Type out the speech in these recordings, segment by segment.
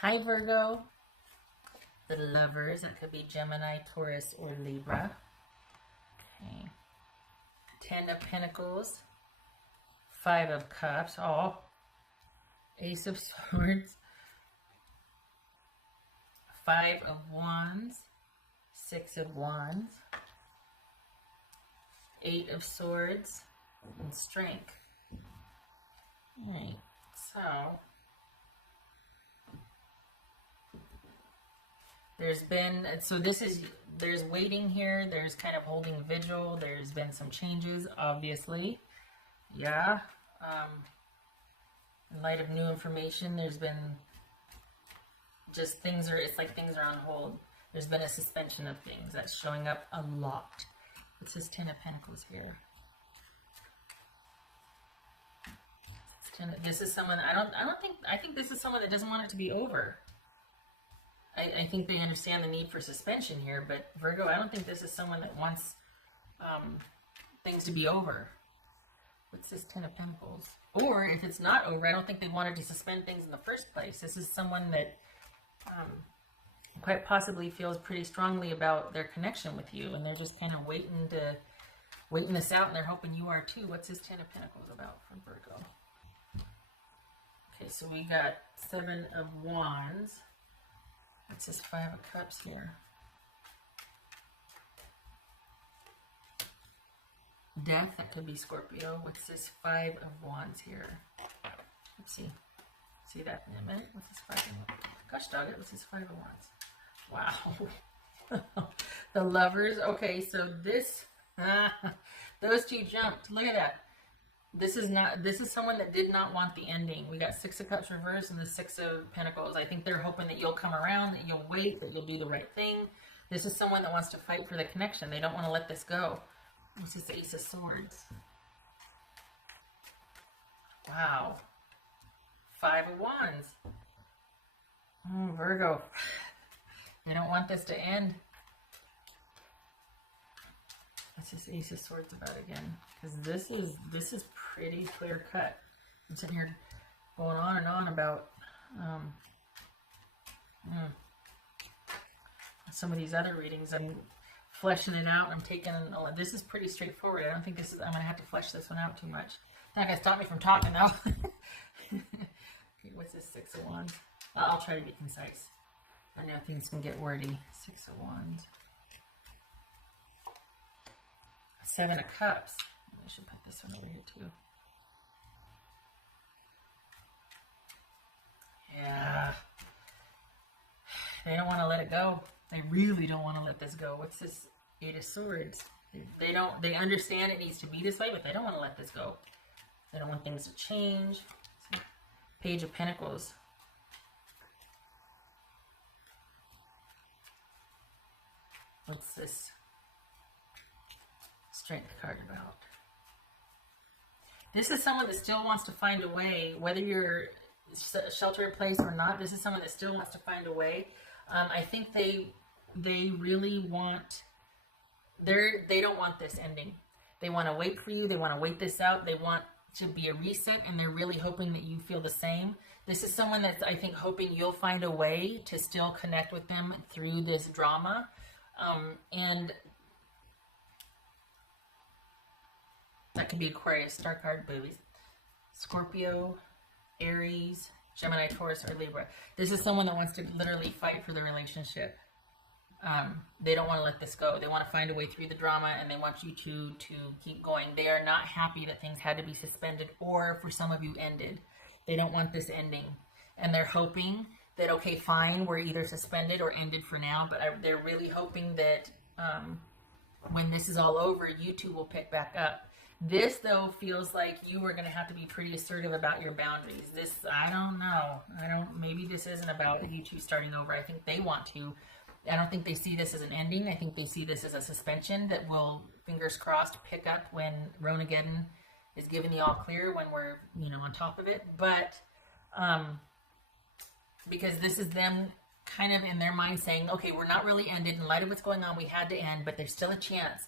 Hi, Virgo. The Lovers. That could be Gemini, Taurus, or Libra. Okay. 10 of Pentacles. 5 of Cups. Oh. Ace of Swords. 5 of Wands. 6 of Wands. 8 of Swords. And Strength. Alright. So there's waiting here, there's kind of holding vigil, there's been some changes, obviously. Yeah. In light of new information, there's been just it's like things are on hold. There's been a suspension of things that's showing up a lot. What's this 10 of Pentacles here? This is someone, I think this is someone that doesn't want it to be over. I think they understand the need for suspension here, but Virgo, I don't think this is someone that wants things to be over. What's this 10 of Pentacles? Or if it's not over, I don't think they wanted to suspend things in the first place. This is someone that quite possibly feels pretty strongly about their connection with you, and they're just kind of waiting this out, and they're hoping you are too. What's this 10 of Pentacles about from Virgo? Okay, so we got 7 of Wands. What's this 5 of Cups here? Death, that could be Scorpio. What's this 5 of Wands here? Let's see. See that in a minute? What's this 5 of Wands? Gosh dog it, what's this 5 of Wands? Wow. The Lovers. Okay, so this, those two jumped. Look at that. This is someone that did not want the ending. We got 6 of Cups reversed and the 6 of Pentacles. I think they're hoping that you'll come around, that you'll wait, that you'll do the right thing. This is someone that wants to fight for the connection. They don't want to let this go. This is the Ace of Swords. Wow. 5 of Wands. Oh, Virgo. They don't want this to end. What's this Ace of Swords about again? Because this is pretty clear cut. I'm sitting here going on and on about some of these other readings. I'm fleshing it out. I'm taking this is pretty straightforward. I don't think this is. I'm gonna have to flesh this one out too much. It's not gonna stop me from talking though. Okay, what's this 6 of Wands? I'll try to be concise. I know things can get wordy. 6 of Wands. 7 of Cups. I should put this one over here too. Yeah. They don't want to let it go. They really don't want to let this go. What's this 8 of Swords? They understand it needs to be this way, but they don't want to let this go. They don't want things to change. Page of Pentacles. What's this Strength card about? This is someone that still wants to find a way, whether you're shelter in place or not. This is someone that still wants to find a way. I think they really want, they don't want this ending. They want to wait for you. They want to wait this out. They want to be a reset, and they're really hoping that you feel the same. This is someone that's, I think, hoping you'll find a way to still connect with them through this drama. And that could be Aquarius, star card, boobies, Scorpio, Aries, Gemini, Taurus, or Libra. This is someone that wants to literally fight for the relationship. They don't want to let this go. They want to find a way through the drama, and they want you to keep going. They are not happy that things had to be suspended, or for some of you ended. They don't want this ending. And they're hoping that, okay, fine, we're either suspended or ended for now, but they're really hoping that when this is all over, you two will pick back up. This, though, feels like you are going to have to be pretty assertive about your boundaries. This, I don't know. Maybe this isn't about you two starting over. I think they want to. I don't think they see this as an ending. I think they see this as a suspension that will, fingers crossed, pick up when Ronageddon is giving the all clear, when we're, on top of it. But, because this is them kind of in their mind saying, okay, we're not really ended. In light of what's going on, we had to end, but there's still a chance.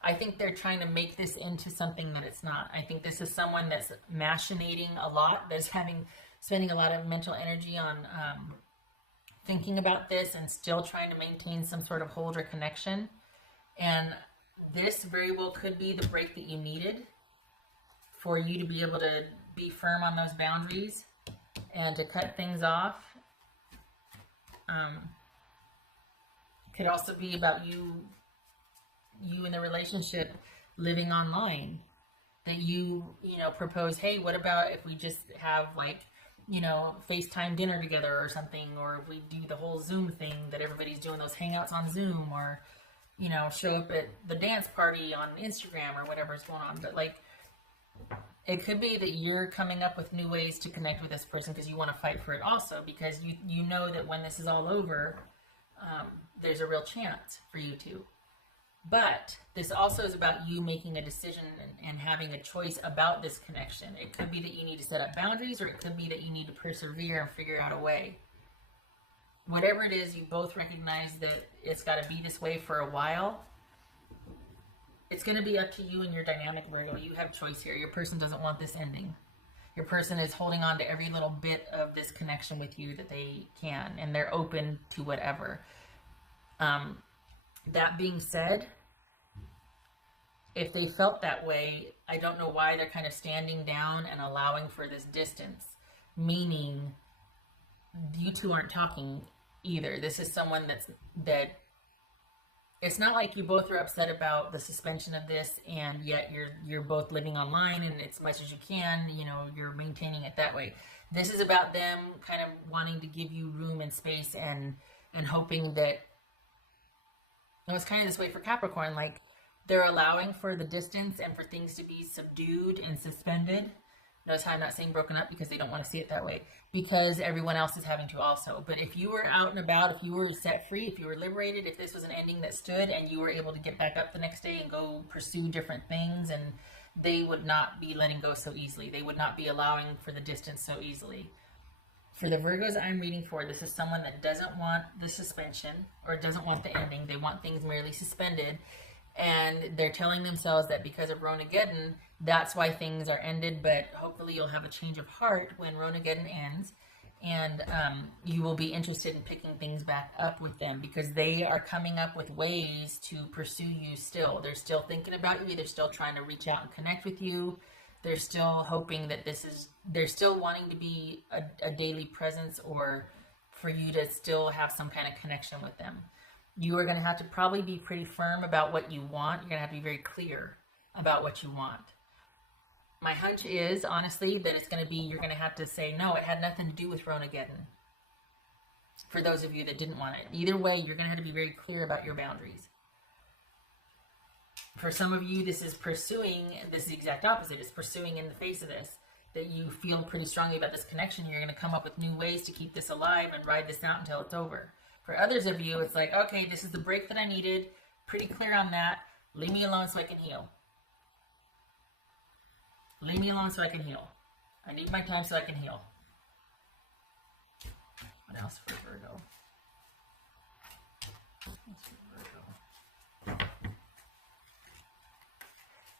I think they're trying to make this into something that it's not. I think this is someone that's machinating a lot, that's spending a lot of mental energy on thinking about this and still trying to maintain some sort of hold or connection. And this very well could be the break that you needed for you to be able to be firm on those boundaries and to cut things off. Could also be about you in the relationship living online. That you propose, hey, what about if we just have like, FaceTime dinner together or something, or if we do the whole Zoom thing that everybody's doing, those hangouts on Zoom, or, show up at the dance party on Instagram or whatever's going on. But like, it could be that you're coming up with new ways to connect with this person because you want to fight for it also, because you know that when this is all over, there's a real chance for you to. But this also is about you making a decision and having a choice about this connection. It could be that you need to set up boundaries, or it could be that you need to persevere and figure out a way. Whatever it is, you both recognize that it's got to be this way for a while. It's going to be up to you and your dynamic, Virgo. You have choice here. Your person doesn't want this ending. Your person is holding on to every little bit of this connection with you that they can, and they're open to whatever. That being said, if they felt that way, I don't know why they're kind of standing down and allowing for this distance, meaning you two aren't talking either. This is someone that it's not like you both are upset about the suspension of this, and yet you're both living online, and as much as you can, you're maintaining it that way. This is about them kind of wanting to give you room and space and hoping that, it's kind of this way for Capricorn, like they're allowing for the distance and for things to be subdued and suspended. Notice how I'm not saying broken up, because they don't want to see it that way, because everyone else is having to also. But if you were out and about, if you were set free, if you were liberated, if this was an ending that stood and you were able to get back up the next day and go pursue different things, and they would not be letting go so easily. They would not be allowing for the distance so easily. For the Virgos I'm reading for, this is someone that doesn't want the suspension or doesn't want the ending. They want things merely suspended. And they're telling themselves that because of Ronageddon, that's why things are ended. But hopefully you'll have a change of heart when Ronageddon ends. And you will be interested in picking things back up with them, because they are coming up with ways to pursue you still. They're still thinking about you. They're still trying to reach out and connect with you. They're still hoping that they're still wanting to be a daily presence, or for you to still have some kind of connection with them. You are going to have to probably be pretty firm about what you want. You're going to have to be very clear about what you want. My hunch is, honestly, that it's going to be, you're going to have to say, no, it had nothing to do with Ronageddon. For those of you that didn't want it. Either way, you're going to have to be very clear about your boundaries. For some of you, this is the exact opposite. It's pursuing in the face of this, that you feel pretty strongly about this connection. You're going to come up with new ways to keep this alive and ride this out until it's over. For others of you, it's like, okay, this is the break that I needed. Pretty clear on that. Leave me alone so I can heal. Leave me alone so I can heal. I need my time so I can heal. What else for Virgo?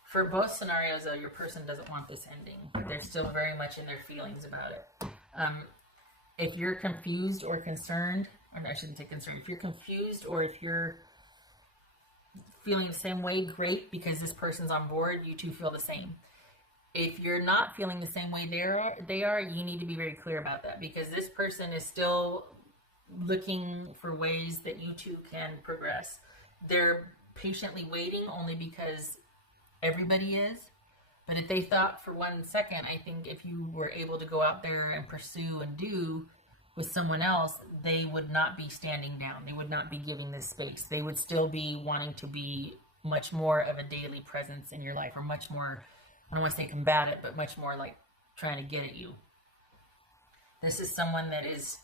For both scenarios, though, your person doesn't want this ending. They're still very much in their feelings about it. If you're confused or concerned, or I shouldn't say concerned, if you're confused or if you're feeling the same way, great, because this person's on board, you two feel the same. If you're not feeling the same way they are, you need to be very clear about that, because this person is still looking for ways that you two can progress. They're patiently waiting only because everybody is. But if they thought for 1 second, I think if you were able to go out there and pursue and do with someone else, they would not be standing down. They would not be giving this space. They would still be wanting to be much more of a daily presence in your life, or much more, I don't want to say combative, but much more like trying to get at you. This is someone that is,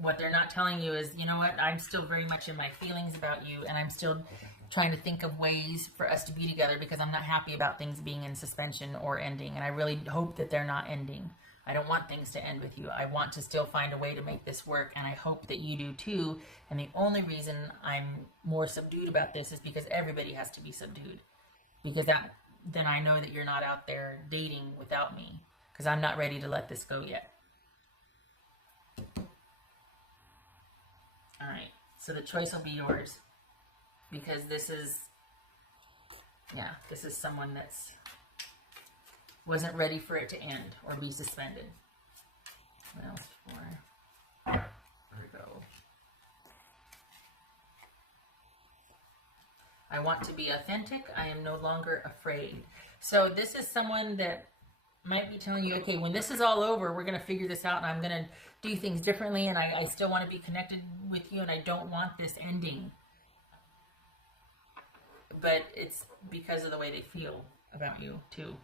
what they're not telling you is, you know what, I'm still very much in my feelings about you, and I'm still trying to think of ways for us to be together, because I'm not happy about things being in suspension or ending, and I really hope that they're not ending. I don't want things to end with you. I want to still find a way to make this work, and I hope that you do too. And the only reason I'm more subdued about this is because everybody has to be subdued, because then I know that you're not out there dating without me, because I'm not ready to let this go yet. All right. So the choice will be yours, because this is, yeah, this is someone that's wasn't ready for it to end or be suspended. What else for Virgo? I want to be authentic. I am no longer afraid. So this is someone that might be telling you, okay, when this is all over, we're going to figure this out, and I'm going to do things differently, and I still want to be connected with you, and I don't want this ending. But it's because of the way they feel about you, too.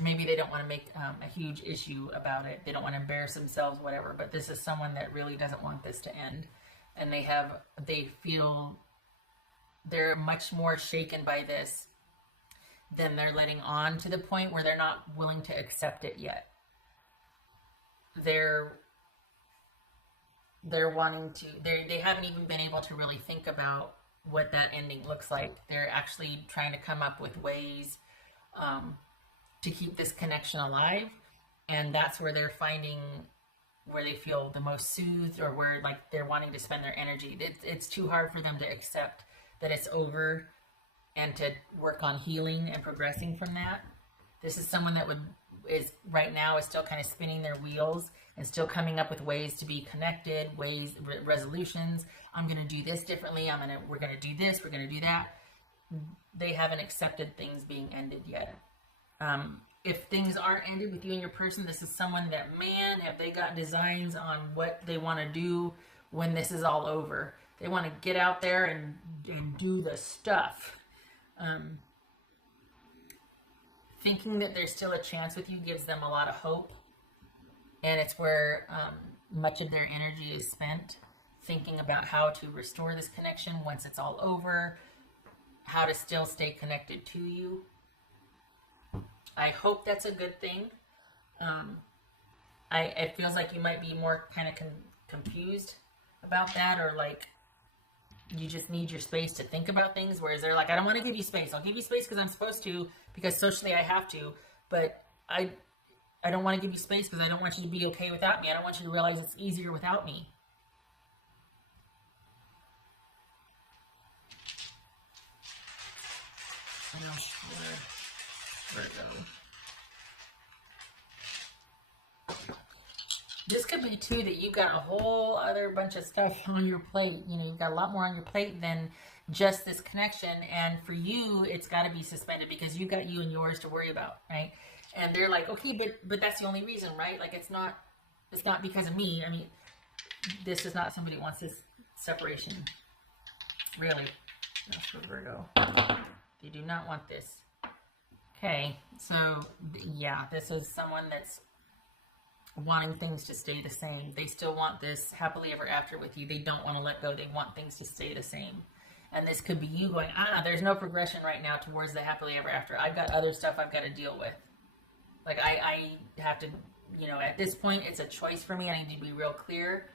Maybe they don't want to make a huge issue about it. They don't want to embarrass themselves, whatever. But this is someone that really doesn't want this to end. And they feel they're much more shaken by this than they're letting on, to the point where they're not willing to accept it yet. They're wanting to, they haven't even been able to really think about what that ending looks like. They're actually trying to come up with ways to keep this connection alive, and that's where they're finding where they feel the most soothed, or where like they're wanting to spend their energy. It's too hard for them to accept that it's over and to work on healing and progressing from that. This is someone that is right now still kind of spinning their wheels and still coming up with ways to be connected, resolutions. I'm going to do this differently. We're going to do this. We're going to do that. They haven't accepted things being ended yet. If things aren't ended with you and your person, this is someone that, man, have they got designs on what they want to do when this is all over. They want to get out there and do the stuff. Thinking that there's still a chance with you gives them a lot of hope. And it's where much of their energy is spent thinking about how to restore this connection once it's all over, how to still stay connected to you. I hope that's a good thing. It feels like you might be more kind of confused about that, or like you just need your space to think about things, whereas they're like, I don't want to give you space. I'll give you space because I'm supposed to, because socially I have to, but I don't want to give you space because I don't want you to be okay without me. I don't want you to realize it's easier without me. This could be too that you've got a whole other bunch of stuff on your plate. You know, you've got a lot more on your plate than just this connection. And for you, it's got to be suspended because you've got you and yours to worry about, right? And they're like, okay, but that's the only reason, right? Like it's not because of me. I mean, this is not somebody who wants this separation. Really. That's for Virgo. They do not want this. Okay, so yeah, this is someone that's wanting things to stay the same. They still want this happily ever after with you. They don't want to let go. They want things to stay the same. And this could be you going, there's no progression right now towards the happily ever after. I've got other stuff I've got to deal with. Like I have to, you know, at this point, it's a choice for me. I need to be real clear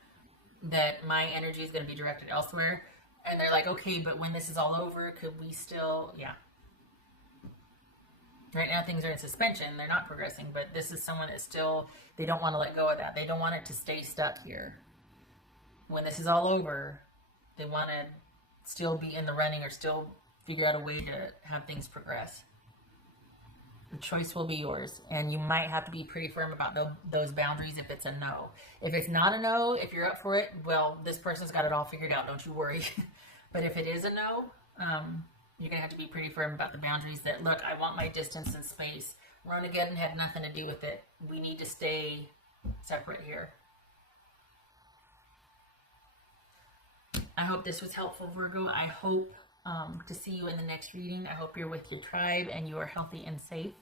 that my energy is going to be directed elsewhere. And they're like, okay, but when this is all over, could we still, yeah. Right now things are in suspension. They're not progressing, but this is someone that still, they don't want to let go of that. They don't want it to stay stuck here. When this is all over, they want to still be in the running or still figure out a way to have things progress. The choice will be yours, and you might have to be pretty firm about those boundaries if it's a no. If it's not a no, if you're up for it, well, this person's got it all figured out. Don't you worry. But if it is a no, you're going to have to be pretty firm about the boundaries that, look, I want my distance and space. Ronageddon had nothing to do with it. We need to stay separate here. I hope this was helpful, Virgo. I hope to see you in the next reading. I hope you're with your tribe and you are healthy and safe.